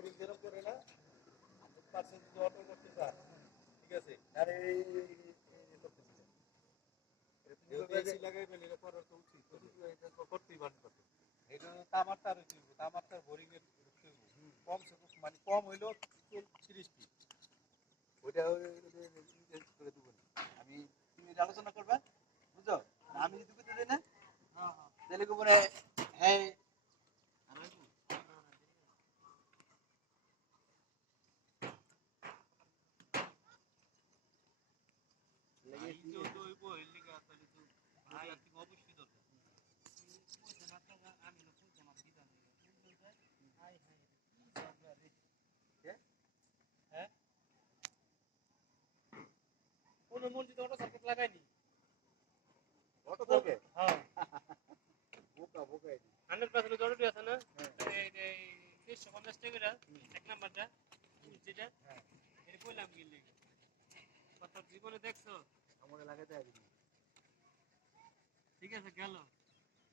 boring যেরকম করে না 100% যদি অটো করতে চান ঠিক আছে আর এই করতেছি এসি লাগাইবেন এটা করার তো উচিত এটা করতেই পারবেন এটা তামারটার তামারটার বোরিং এর কমসে কম মানে কম হইলেও 30 ফিট ওইটা করে দেবো আমি তুমি আলোচনা করবা বুঝছো আমি যদি করতে দিই না তাহলে কি বলে হ্যাঁ কোন মসজিদ অটো সার্কিট লাগাইনি অটো থাকে হ্যাঁ বোকা বোকা 100% অটোটি আছে না এই 350 টাকা এক নাম্বারটা যেটা এর কইলাম কি লাগি কত জীবনে দেখছো আমারে লাগাইতে আইবি ঠিক আছে গেল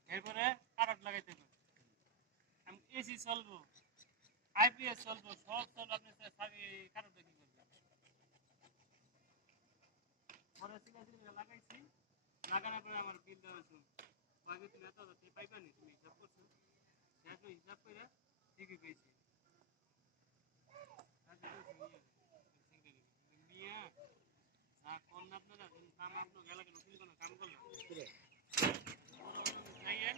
এরপরে কারেন্ট লাগাইতে হবে আমি এসি চলবো আইপিএস চলবো সব চল আপনি সাবি কারেন্ট কি করবেন পরে সিগা লাগাইছি লাগানোর পরে আমার বিল দেওয়া হয়েছে আগে তুমি এত পাইবা নি তুমি হিসাব করছো দেখো হিসাব করে ঠিকই পেয়েছি মিয়া কোন আপনারা কাম আপনার এলাকায় নতুন কোনো কাম করলাম যাইয়েন